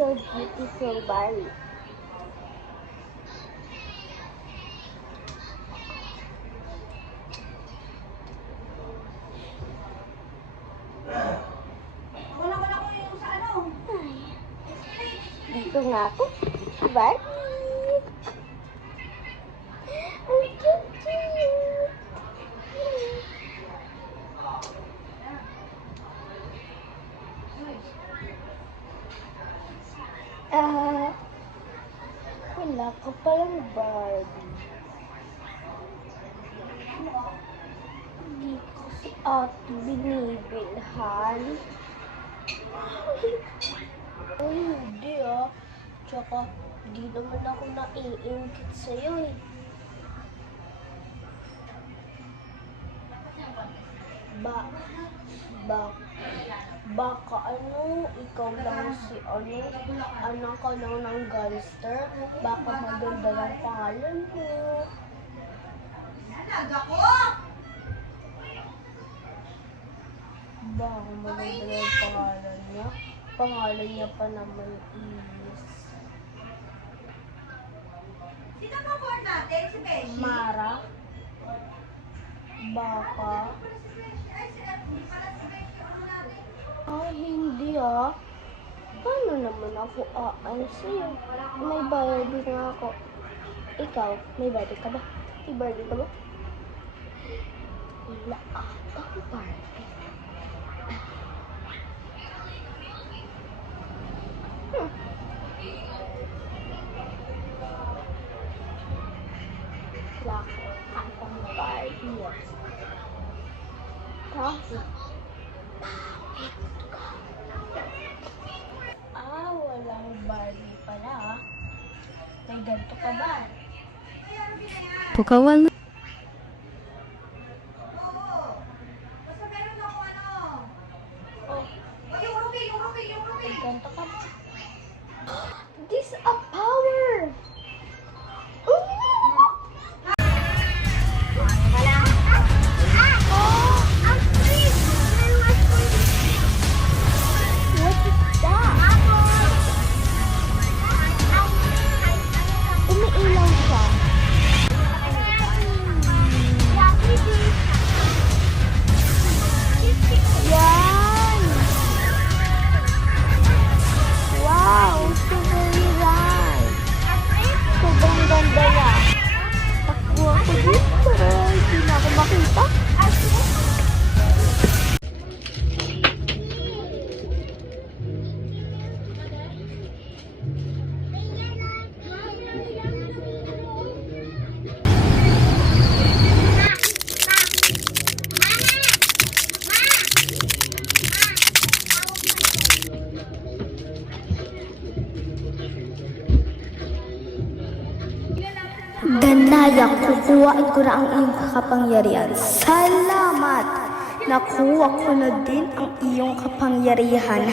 so beautiful, Barbie. Wala ko yung sa ano. Dito nga ako, Barbie. Ang cute. Wala ka palang Barbie. Hindi ko si ate binibilhan. Ay, hindi ah. Tsaka, hindi naman ako naiingkit sa'yo eh. Baka ikaw lang si anak ka lang ng gangster. Baka maganda ng pangalan mo. Alaga ko! Baka maganda ng pangalan niya. Pangalan niya pa naman is Sino ba board natin? Si Beshi? Mara. Baka. Ay, hindi pala si Beshi. Ano natin? Hindi ah. Paano naman ako sa'yo? May Barbie nga ako. Ikaw, may Barbie ka ba? May Barbie ka ba? Wala akong Barbie. Wala akong Barbie. Bakit? Walang Barbie pala ah. May ganito ka ba? Pokawan Oo. Basta meron ako ano. Oh, O, yung Ruby. may ganito ka ba? This a power! What is that? Umiilaw siya. Yan! Wow! Super right! Sobrang ganda na. Takbo ako dito. Hindi na ako makita. Danaya, kukuhain ko na ang iyong kapangyarihan. Salamat! Nakuha ko na din ang iyong kapangyarihan.